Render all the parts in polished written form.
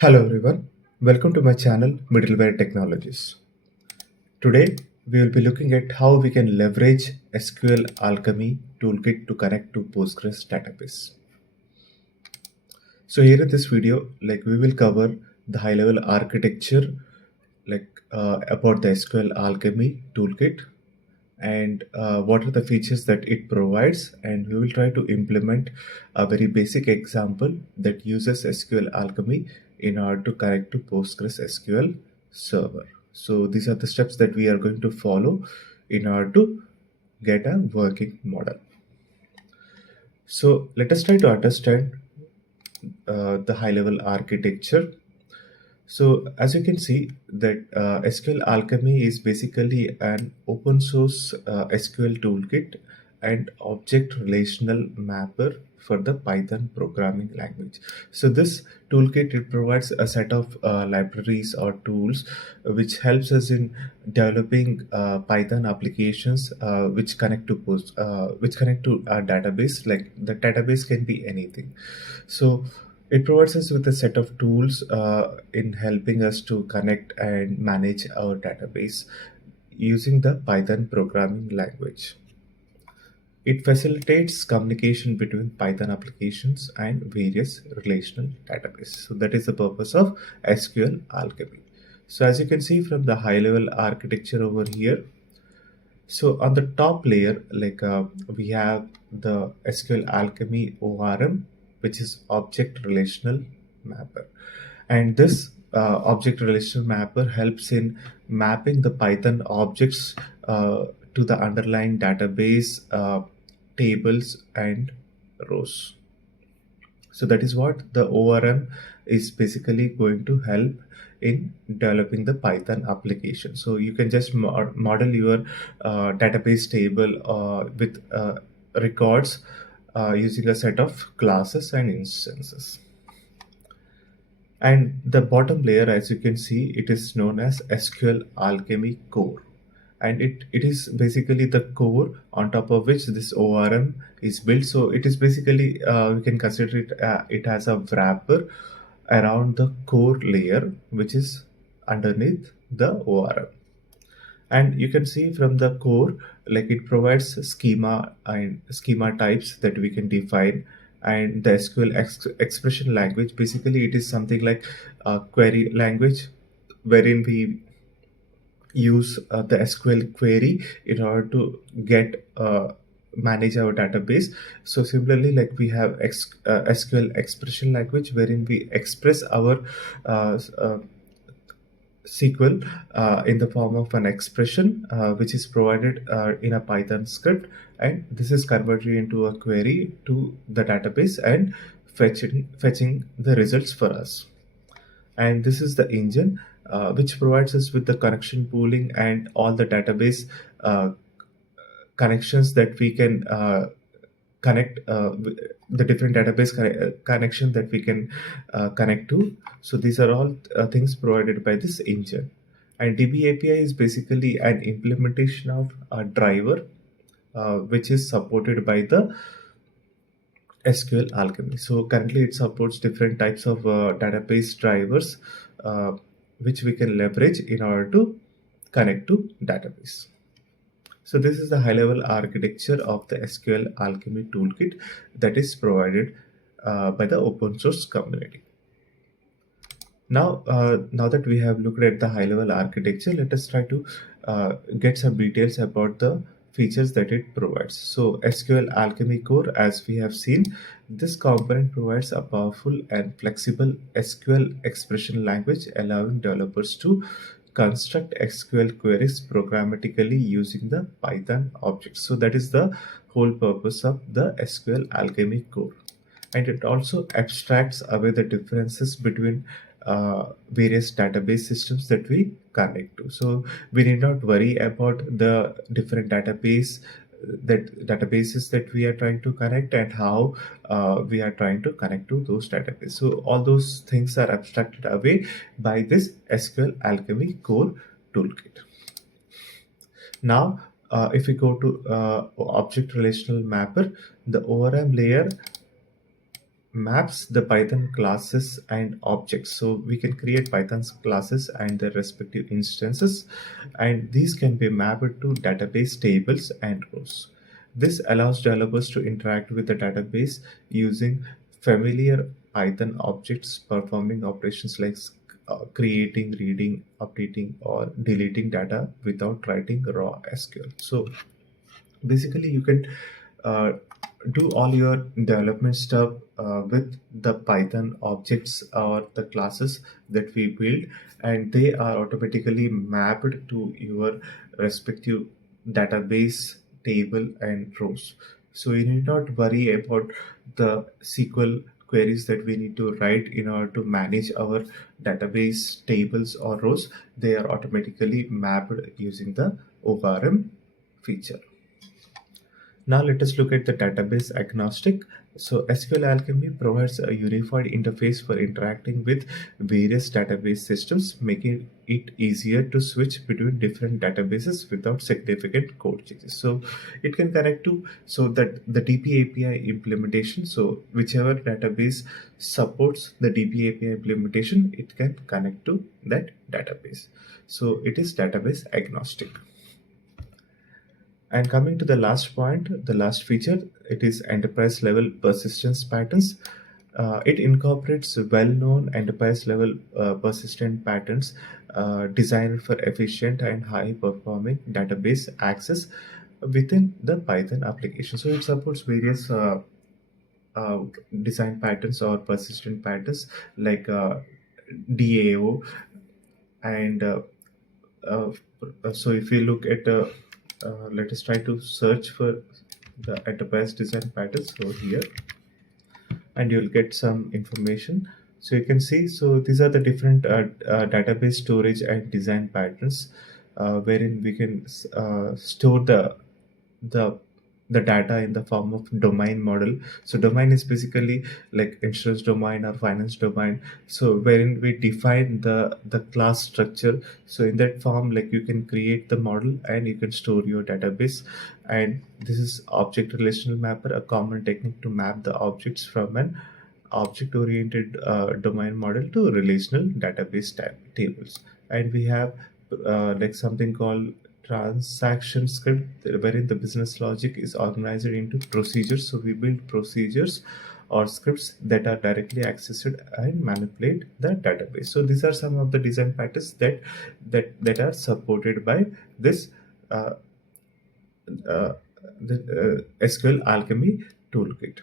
Hello everyone, welcome to my channel Middleware Technologies. Today we will be looking at how we can leverage SQLAlchemy toolkit to connect to Postgres database. So here in this video, we will cover the high-level architecture about the SQLAlchemy toolkit and what are the features that it provides, and we will try to implement a very basic example that uses SQLAlchemy in order to connect to PostgreSQL server. So these are the steps that we are going to follow in order to get a working model. So let us try to understand the high level architecture. So as you can see that SQLAlchemy is basically an open source SQL toolkit and object relational mapper for the Python programming language. So this toolkit, it provides a set of libraries or tools which helps us in developing Python applications which connect to our database. Like the database can be anything. So it provides us with a set of tools in helping us to connect and manage our database using the Python programming language. It facilitates communication between Python applications and various relational databases. So that is the purpose of SQLAlchemy. So as you can see from the high level architecture over here, so on the top layer, we have the SQLAlchemy ORM, which is Object Relational Mapper, and this Object Relational Mapper helps in mapping the Python objects to the underlying database tables and rows. So that is what the ORM is basically going to help in developing the Python application. So you can just model your database table with records using a set of classes and instances. And the bottom layer, as you can see, it is known as SQLAlchemy core. And it is basically the core on top of which this ORM is built. So it is basically, we can consider it as a wrapper around the core layer, which is underneath the ORM. And you can see from the core, like it provides schema and schema types that we can define. And the expression language, basically it is something like a query language wherein we use the SQL query in order to get manage our database. So similarly, like we have SQL expression language wherein we express our SQL in the form of an expression which is provided in a Python script, and this is converted into a query to the database and fetching the results for us. And this is the engine which provides us with the connection pooling and all the database connections that we can connect the different database connection that we can connect to. So these are all things provided by this engine. And DB API is basically an implementation of a driver which is supported by the SQLAlchemy. So currently it supports different types of database drivers which we can leverage in order to connect to database. So this is the high-level architecture of the SQLAlchemy toolkit that is provided by the open source community. Now that we have looked at the high-level architecture, let us try to get some details about the features that it provides. So SQLAlchemy core, as we have seen, this component provides a powerful and flexible SQL expression language, allowing developers to construct SQL queries programmatically using the Python objects. So that is the whole purpose of the SQLAlchemy core. And it also abstracts away the differences between various database systems that we connect to. So we need not worry about the different databases that we are trying to connect and how we are trying to connect to those databases. So all those things are abstracted away by this SQLAlchemy core toolkit. Now if we go to object relational mapper, the ORM layer maps the Python classes and objects. So we can create Python's classes and their respective instances, and these can be mapped to database tables and rows. This allows developers to interact with the database using familiar Python objects, performing operations like creating, reading, updating, or deleting data without writing raw SQL. So basically, you can uh, do all your development stuff with the Python objects or the classes that we build, and they are automatically mapped to your respective database table and rows. So you need not worry about the SQL queries that we need to write in order to manage our database tables or rows. They are automatically mapped using the ORM feature. Now let us look at the database agnostic. So SQLAlchemy provides a unified interface for interacting with various database systems, making it easier to switch between different databases without significant code changes. So it can connect to so that the DB API implementation. So whichever database supports the DB API implementation, it can connect to that database. So it is database agnostic. And coming to the last point, the last feature, it is enterprise level persistence patterns. It incorporates well-known enterprise level persistent patterns designed for efficient and high-performing database access within the Python application. So it supports various uh, design patterns or persistent patterns like DAO and uh, so if we look at let us try to search for the enterprise design patterns. So here, and you'll get some information. So you can see, so these are the different database storage and design patterns wherein we can store the the data in the form of domain model. So domain is basically like insurance domain or finance domain, so wherein we define the class structure. So in that form, like, you can create the model and you can store your database. And this is object relational mapper, a common technique to map the objects from an object oriented domain model to relational database tables. And we have like something called transaction script, wherein the business logic is organized into procedures. So we build procedures or scripts that are directly accessed and manipulate the database. So these are some of the design patterns that are supported by this uh, the SQLAlchemy toolkit.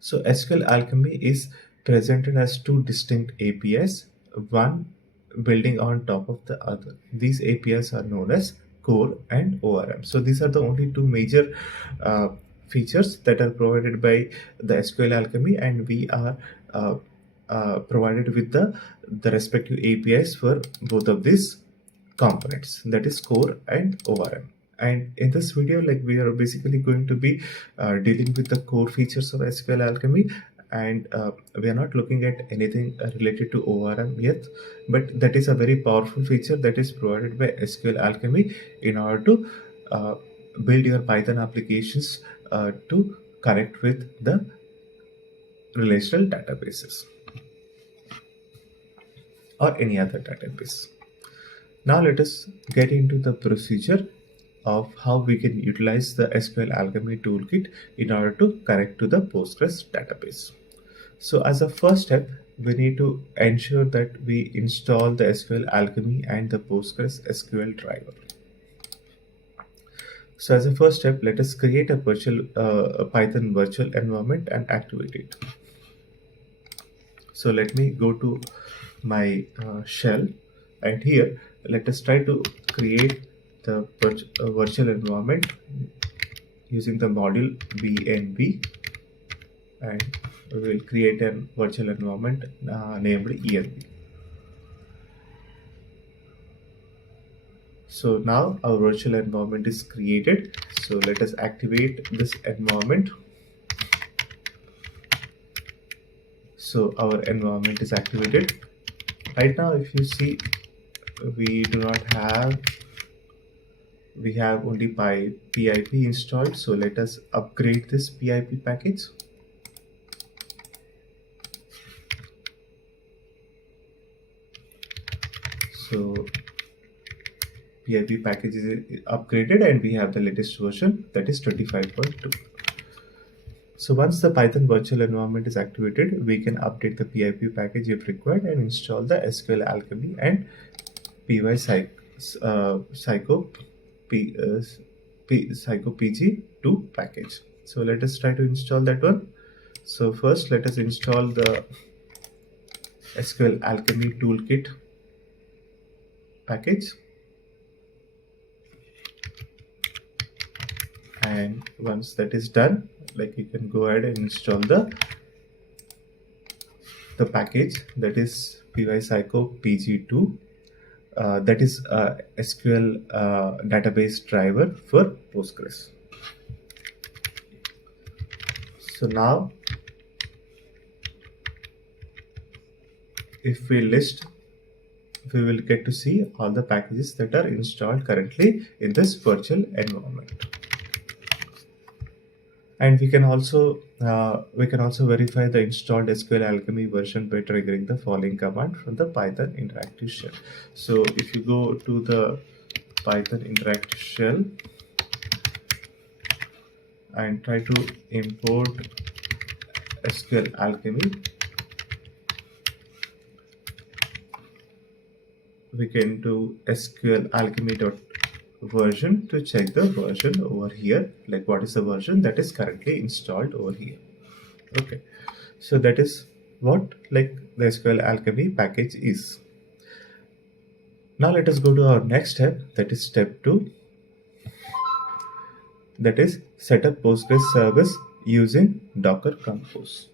So SQLAlchemy is presented as two distinct APIs, one building on top of the other. These APIs are known as core and ORM. So these are the only two major uh, features that are provided by the SQLAlchemy, and we are uh, provided with the respective APIs for both of these components, that is core and ORM. And in this video, like, we are basically going to be dealing with the core features of SQLAlchemy, and we are not looking at anything related to ORM yet, but that is a very powerful feature that is provided by SQLAlchemy in order to build your Python applications to connect with the relational databases or any other database. Now let us get into the procedure of how we can utilize the SQLAlchemy toolkit in order to connect to the Postgres database. So as a first step, we need to ensure that we install the SQLAlchemy and the Postgres SQL driver. So as a first step, let us create a a Python virtual environment and activate it. So let me go to my shell, and here let us try to create the virtual environment using the module BNB, and we will create a virtual environment named ENB. So now our virtual environment is created. So let us activate this environment. So our environment is activated. Right now, if you see, we do not have, we have only PIP installed. So let us upgrade this PIP package. So PIP package is upgraded and we have the latest version, that is 25.2. So once the Python virtual environment is activated, we can update the PIP package if required and install the SQLAlchemy and Psycho PG2 package. So let us try to install that one. So first let us install the SQLAlchemy toolkit package. And once that is done, like you can go ahead and install the package, that is Psycho PG2. That is SQL database driver for Postgres. So now if we list, we will get to see all the packages that are installed currently in this virtual environment. And we can also verify the installed SQLAlchemy version by triggering the following command from the Python interactive shell. So if you go to the Python interactive shell and try to import SQLAlchemy, we can do SQLAlchemy.version to check the version over here, like what is the version that is currently installed over here. Okay, so that is what like the SQLAlchemy package is. Now let us go to our next step, that is step 2, that is set up Postgres service using Docker Compose.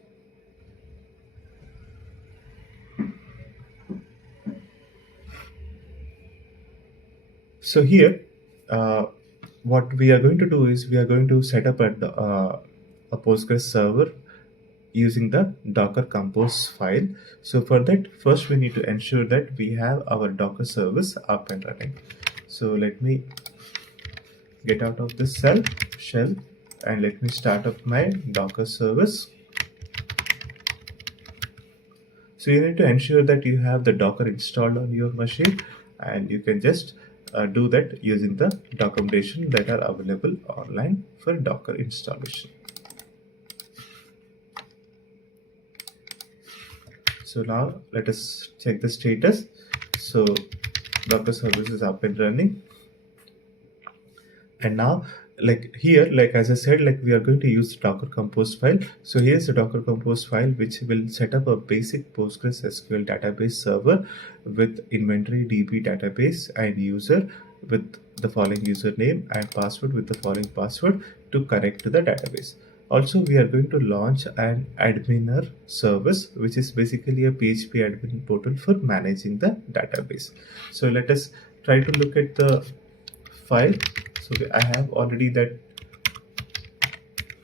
So here what we are going to do is we are going to set up a Postgres server using the Docker Compose file. So for that, first we need to ensure that we have our Docker service up and running. So let me get out of this shell and let me start up my Docker service. So you need to ensure that you have the Docker installed on your machine, and you can just do that using the documentation that are available online for Docker installation. So now let us check the status. So Docker service is up and running. And now like here, like as I said, like we are going to use the Docker Compose file. So here's the Docker Compose file, which will set up a basic Postgres SQL database server with inventory DB database and user with the following username and password with the following password to connect to the database. Also, we are going to launch an adminer service, which is basically a PHP admin portal for managing the database. So let us try to look at the file. So I have already that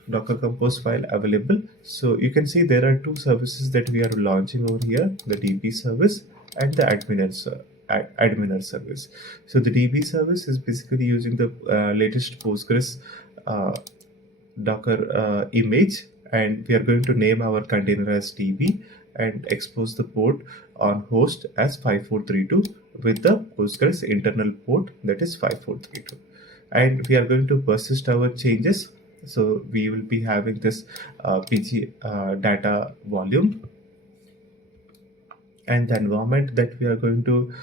Docker Compose file available. So you can see there are two services that we are launching over here, the DB service and the adminer service. So the DB service is basically using the latest Postgres Docker image, and we are going to name our container as DB and expose the port on host as 5432 with the Postgres internal port, that is 5432. And we are going to persist our changes. So we will be having this PG data volume, and the environment that we are going to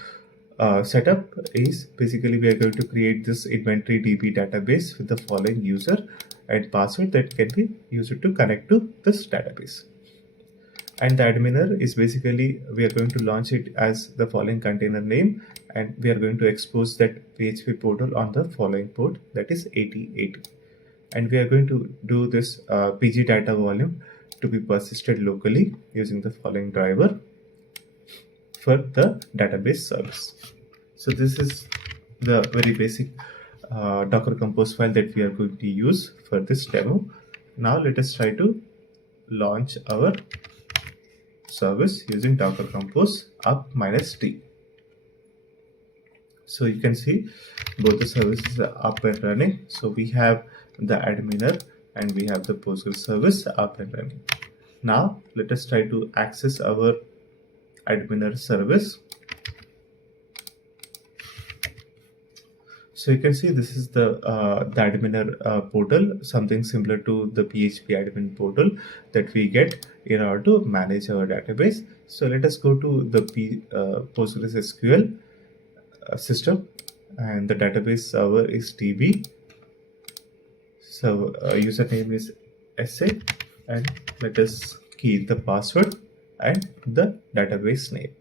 set up is basically we are going to create this inventory DB database with the following user and password that can be used to connect to this database. And the adminer is basically we are going to launch it as the following container name, and we are going to expose that PHP portal on the following port, that is 8080. And we are going to do this PG data volume to be persisted locally using the following driver for the database service. So this is the very basic Docker Compose file that we are going to use for this demo. Now let us try to launch our service using Docker Compose up -t. So you can see both the services are up and running. So we have the adminer and we have the Postgres service up and running. Now let us try to access our adminer service. So you can see this is the adminer portal, something similar to the PHP admin portal that we get in order to manage our database. So let us go to the PostgreSQL system, and the database server is DB. So username is SA, and let us key the password and the database name,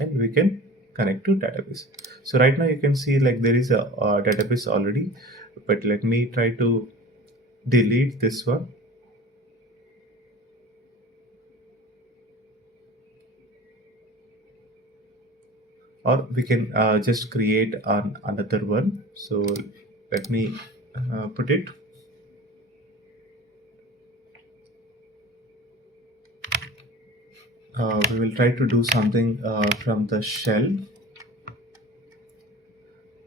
and we can connect to database. So right now you can see like there is a database already, but let me try to delete this one. Or we can just create another one. So let me put it. We will try to do something from the shell.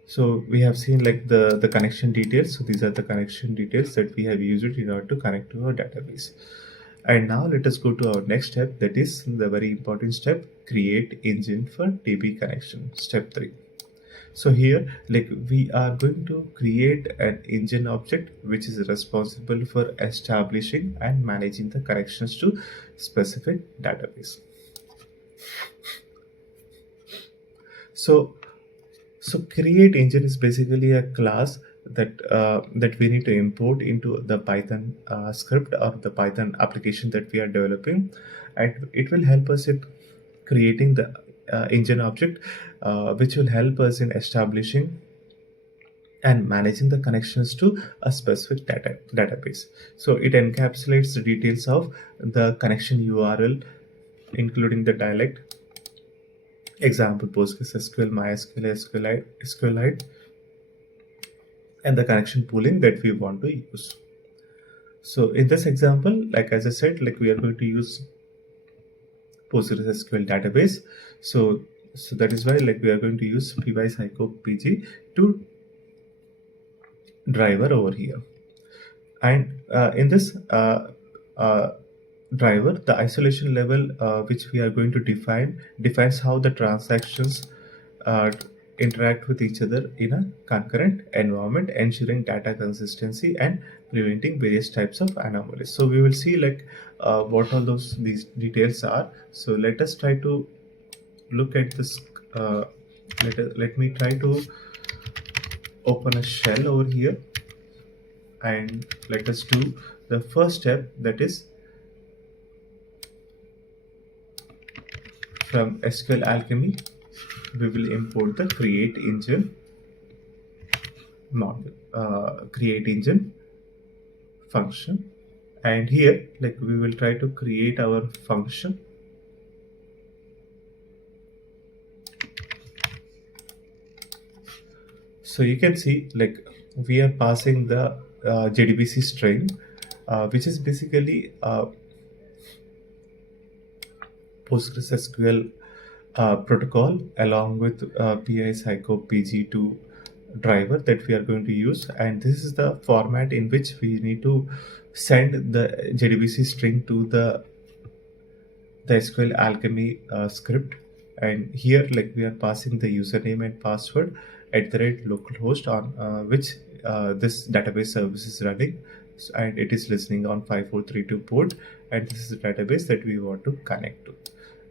So we have seen like the connection details. So these are the connection details that we have used in order to connect to our database. And now let us go to our next step, that is the very important step, create engine for DB connection, step 3. So here like we are going to create an engine object which is responsible for establishing and managing the connections to specific database. So create engine is basically a class that we need to import into the Python script or the Python application that we are developing, and it will help us in creating the engine object, which will help us in establishing and managing the connections to a specific database. So it encapsulates the details of the connection URL, including the dialect, example PostgreSQL, MySQL, SQLite, and the connection pooling that we want to use. So in this example, like as I said, like we are going to use PostgreSQL database. So that is why like we are going to use py-psycho-pg to driver over here. And in this driver, the isolation level which we are going to defines how the transactions uh, interact with each other in a concurrent environment, ensuring data consistency and preventing various types of anomalies. So we will see like what all these details are. So let us try to look at this. Let me try to open a shell over here, and let us do the first step, that is from SQLAlchemy we will import the create engine model, create engine function, and here like we will try to create our function. So you can see like we are passing the JDBC string, which is basically PostgreSQL protocol along with py-psycho-pg2 driver that we are going to use, and this is the format in which we need to send the JDBC string to the SQLAlchemy script. And here like we are passing the username and password at the rate localhost on which this database service is running, and it is listening on 5432 port, and this is the database that we want to connect to.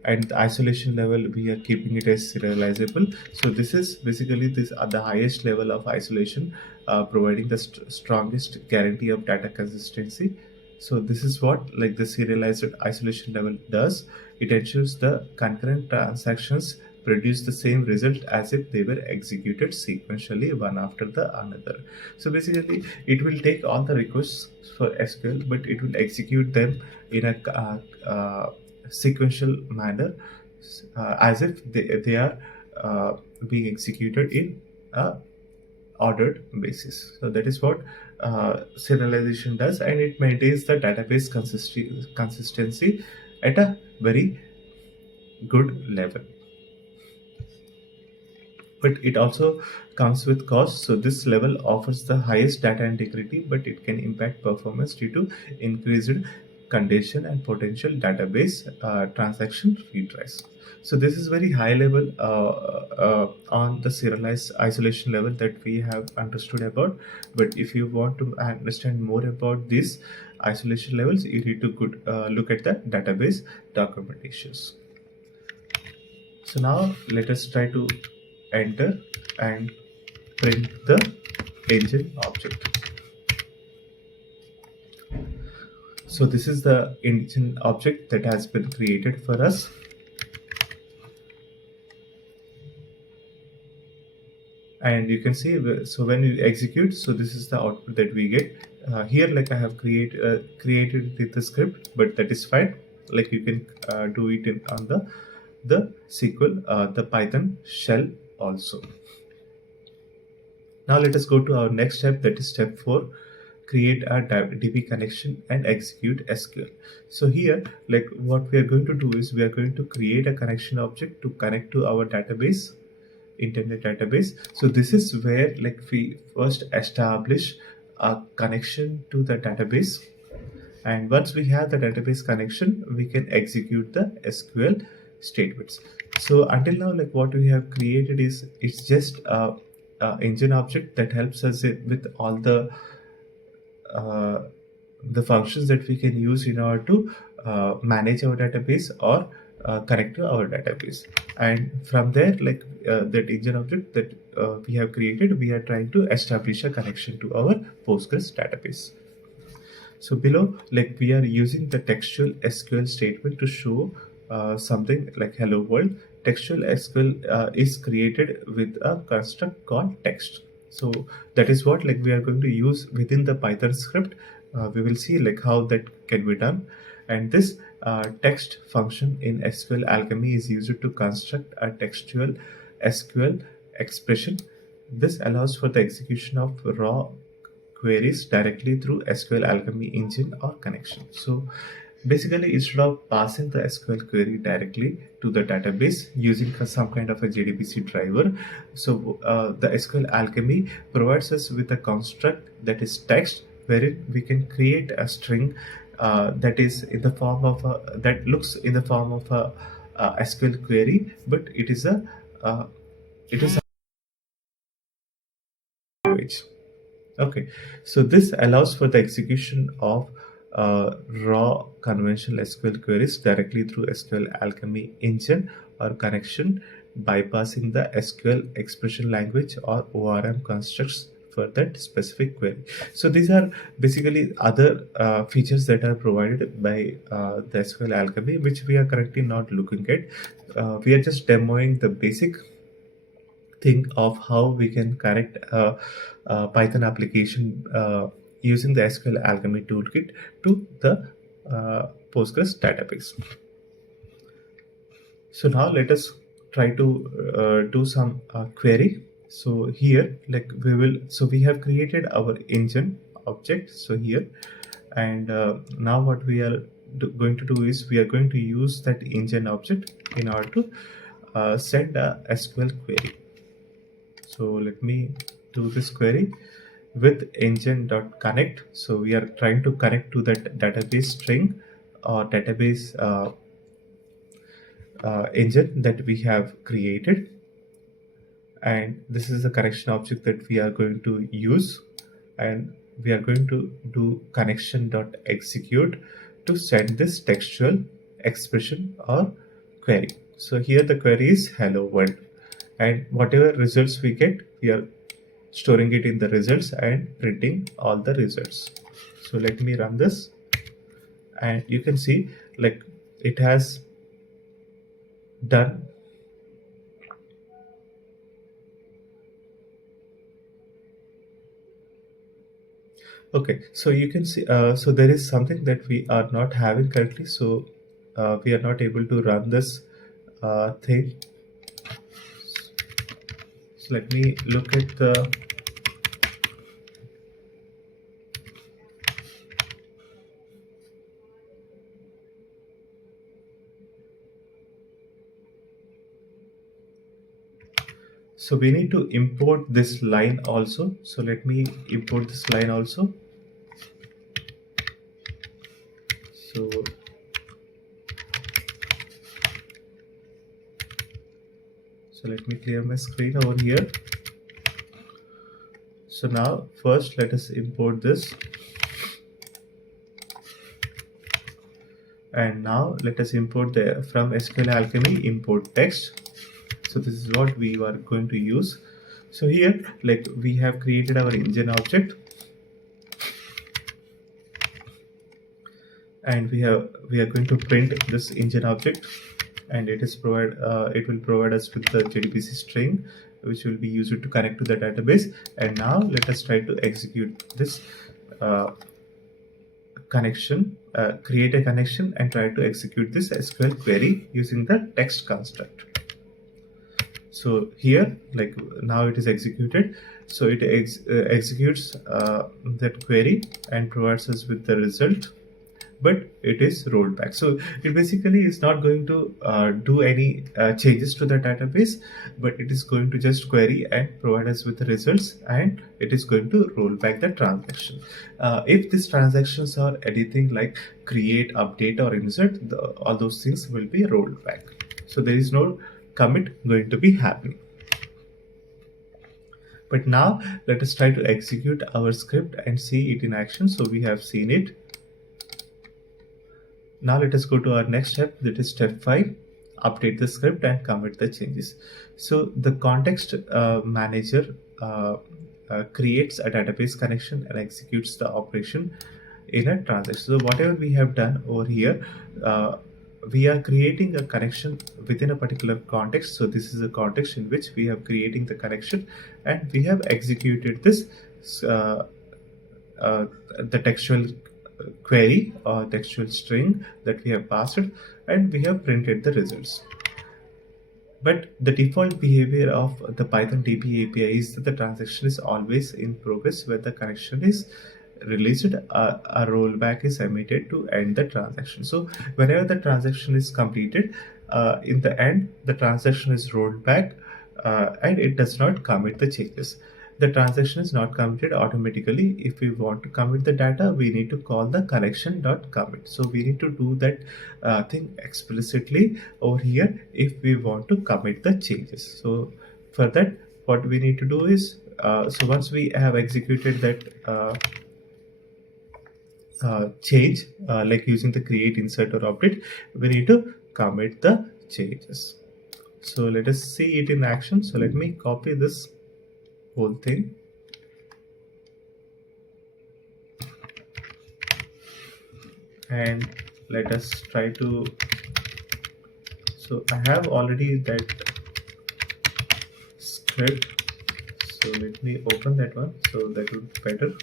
And the isolation level we are keeping it as serializable. So this is basically this at the highest level of isolation, providing the strongest guarantee of data consistency. So this is what like the serialized isolation level does. It ensures the concurrent transactions produce the same result as if they were executed sequentially one after the another. So basically it will take all the requests for SQL, but it will execute them in a sequential manner, as if they are being executed in a ordered basis. So that is what serialization does, and it maintains the database consistency at a very good level. But it also comes with cost. So this level offers the highest data integrity, but it can impact performance due to increased condition and potential database transaction retries. So this is very high level on the serialized isolation level that we have understood about. But if you want to understand more about these isolation levels, you need to look at the database documentations. So now let us try to enter and print the engine object. So this is the engine object that has been created for us. And you can see, so when you execute, so this is the output that we get. Here, like I have created with the script, but that is fine. Like you can do it on the SQL, the Python shell also. Now let us go to our next step, that is step 4. Create a DB connection and execute SQL. So here, like what we are going to do is we are going to create a connection object to connect to our database, internet database. So this is where like we first establish a connection to the database, and once we have the database connection, we can execute the SQL statements. So until now, like what we have created is it's just a engine object that helps us with all the functions that we can use in order to manage our database or connect to our database. And from there, like that engine object that we have created, we are trying to establish a connection to our Postgres database. So below, like we are using the textual SQL statement to show something like hello world. Textual SQL is created with a construct called text. So that is what like we are going to use within the Python script. We will see like how that can be done. And this text function in SQLAlchemy is used to construct a textual SQL expression. This allows for the execution of raw queries directly through SQLAlchemy engine or connection. So basically, instead of passing the SQL query directly to the database using some kind of a JDBC driver, so the SQLAlchemy provides us with a construct that is text, wherein we can create a string that is in the form of that looks in the form of a SQL query, but it is a language. Okay, so this allows for the execution of raw conventional SQL queries directly through SQLAlchemy engine or connection, bypassing the SQL expression language or ORM constructs for that specific query. So these are basically other features that are provided by the SQLAlchemy, which we are currently not looking at. We are just demoing the basic thing of how we can connect a Python application using the SQLAlchemy toolkit to the Postgres database. So now let us try to do some query. So here, like we have created our engine object. So here, and now what we are going to do is we are going to use that engine object in order to send a SQL query. So let me do this query with engine.connect. So we are trying to connect to that database string or database engine that we have created. And this is the connection object that we are going to use. And we are going to do connection.execute to send this textual expression or query. So here the query is hello world. And whatever results we get, we are storing it in the results and printing all the results. So let me run this, and you can see like it has done. Okay, so you can see, so there is something that we are not having currently. So we are not able to run this thing. So let me look at the so we need to import this line also. So let me import this line also. So let me clear my screen over here. So now first let us import this, and now let us import the from SQLAlchemy import text. So this is what we are going to use. So here, like, we have created our engine object, and we are going to print this engine object, and it will provide us with the JDBC string, which will be used to connect to the database. And now let us try to execute this connection, create a connection and try to execute this SQL query using the text construct. So here, like, now it is executed. So it executes that query and provides us with the result, but it is rolled back. So it basically is not going to do any changes to the database, but it is going to just query and provide us with the results, and it is going to roll back the transaction. If these transactions are anything like create, update or insert, all those things will be rolled back. So there is no commit going to be happening. But now let us try to execute our script and see it in action. So we have seen it. Now let us go to our next step, that is step 5, update the script and commit the changes. So the context manager creates a database connection and executes the operation in a transaction. So whatever we have done over here, we are creating a connection within a particular context. So this is a context in which we have creating the connection, and we have executed this the textual query or textual string that we have passed, and we have printed the results. But the default behavior of the Python DB API is that the transaction is always in progress. When the connection is released, a rollback is emitted to end the transaction. So whenever the transaction is completed, in the end the transaction is rolled back, and it does not commit the changes. The transaction is not committed automatically. If we want to commit the data, we need to call the connection.commit. So we need to do that thing explicitly over here if we want to commit the changes. So for that, what we need to do is, so once we have executed that change, like using the create, insert or update, we need to commit the changes. So let us see it in action. So let me copy this whole thing, and let us try to, so I have already that script, so let me open that one, so that would be better.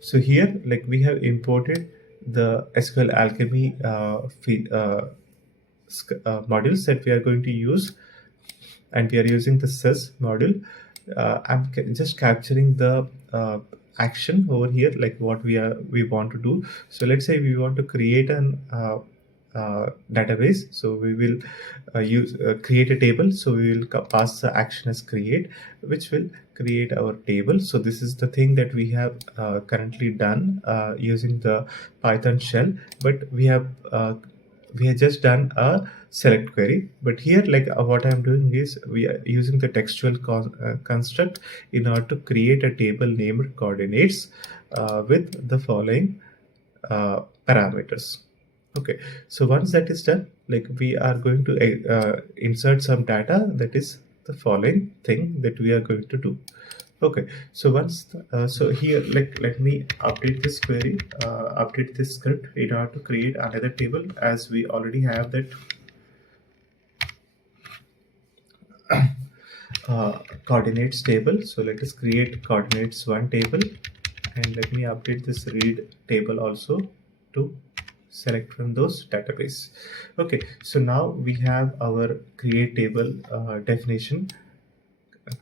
So here, like, we have imported the SQLAlchemy modules that we are going to use, and we are using the sys module. I'm just capturing the action over here, like what we want to do. So let's say we want to create an database. So we will create a table. So we will pass the action as create, which will create our table. So this is the thing that we have currently done using the Python shell, but we have just done a select query. But here, like, what I'm doing is we are using the textual construct in order to create a table named coordinates with the following parameters. Okay, so once that is done, like, we are going to insert some data. That is the following thing that we are going to do. Okay, so once so here, like, let me update this query, update this script in order to create another table, as we already have that coordinates table. So let us create coordinates 1 table, and let me update this read table also to select from those database. Okay, so now we have our create table definition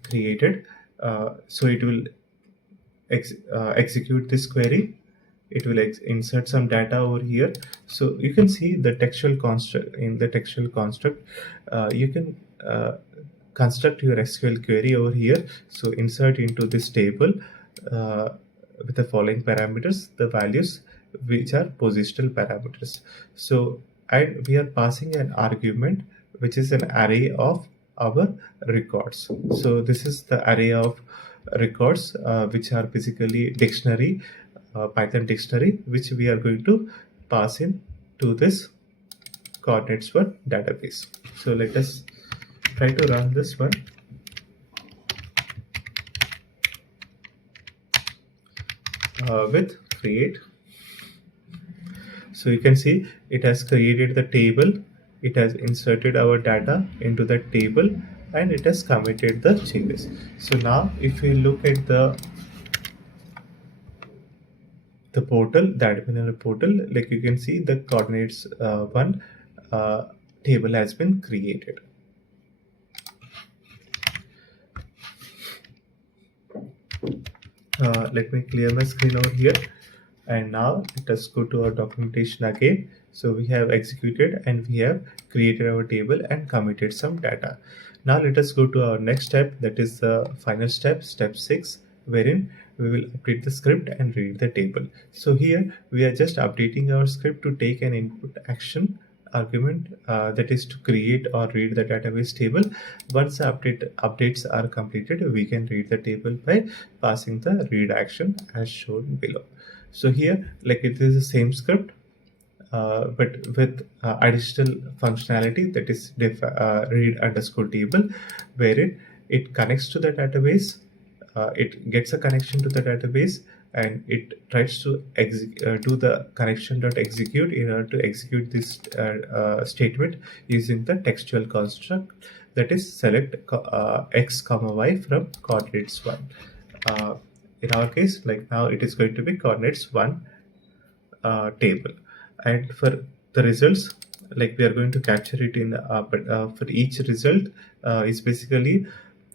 created. So it will execute this query. It will insert some data over here. So you can see the textual construct. In the textual construct, you can construct your SQL query over here. So insert into this table with the following parameters, the values, which are positional parameters. So, and we are passing an argument which is an array of our records. So this is the array of records which are basically dictionary, Python dictionary, which we are going to pass in to this coordinates one database. So let us try to run this one. With create. So you can see it has created the table, it has inserted our data into the table, and it has committed the changes. So now if we look at the portal, the admin portal, like you can see the coordinates one table has been created. Let me clear my screen over here, and now let us go to our documentation again. So we have executed and we have created our table and committed some data. Now let us go to our next step, that is the final step, step 6, wherein we will update the script and read the table. So here we are just updating our script to take an input action argument, that is to create or read the database table. Once the updates are completed, we can read the table by passing the read action as shown below. So here, like, it is the same script, but with additional functionality, that is read underscore table, wherein it connects to the database, it gets a connection to the database, and it tries to do the connection dot execute in order to execute this statement using the textual construct, that is select x comma y from coordinates 1. In our case, like now, it is going to be coordinates 1 table, and for the results, like, we are going to capture it in for each result is basically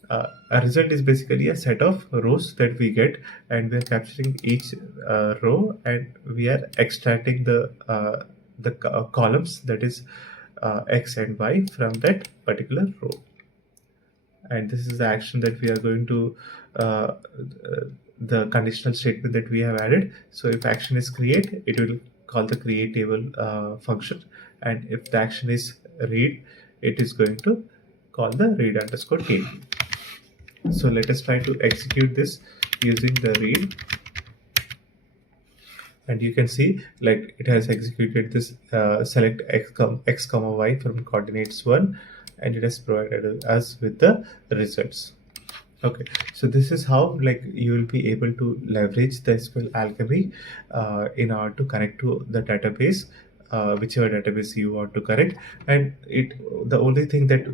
a result is basically a set of rows that we get, and we are capturing each row, and we are extracting the columns, that is x and y, from that particular row. And this is the action that we are going to the conditional statement that we have added. So if action is create, it will call the create table function, and if the action is read, it is going to call the read underscore table. So let us try to execute this using the read, and you can see, like, it has executed this select x comma y from coordinates 1, and it has provided us with the results. Okay, so this is how, like, you will be able to leverage the SQLAlchemy in order to connect to the database, whichever database you want to connect. And the only thing that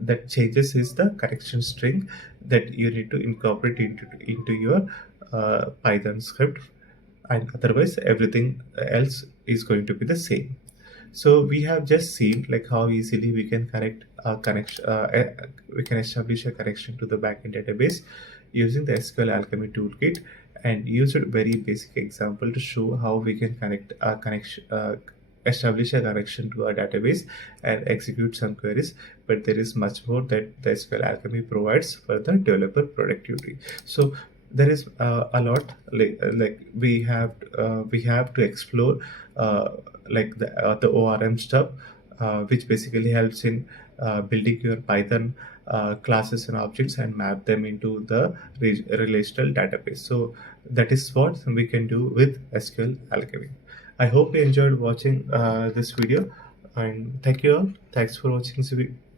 that changes is the connection string that you need to incorporate into your Python script, and otherwise everything else is going to be the same. So we have just seen, like, how easily we can connect a connection, we can establish a connection to the backend database using the SQLAlchemy toolkit, and use a very basic example to show how we can connect a connection, establish a connection to a database and execute some queries. But there is much more that the SQLAlchemy provides for the developer productivity. So there is a lot, like we have to explore, like the ORM stuff, which basically helps in building your Python classes and objects and map them into the relational database. So that is what we can do with SQLAlchemy. I hope you enjoyed watching this video, and thank you all. Thanks for watching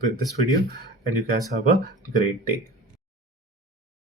this video, and you guys have a great day.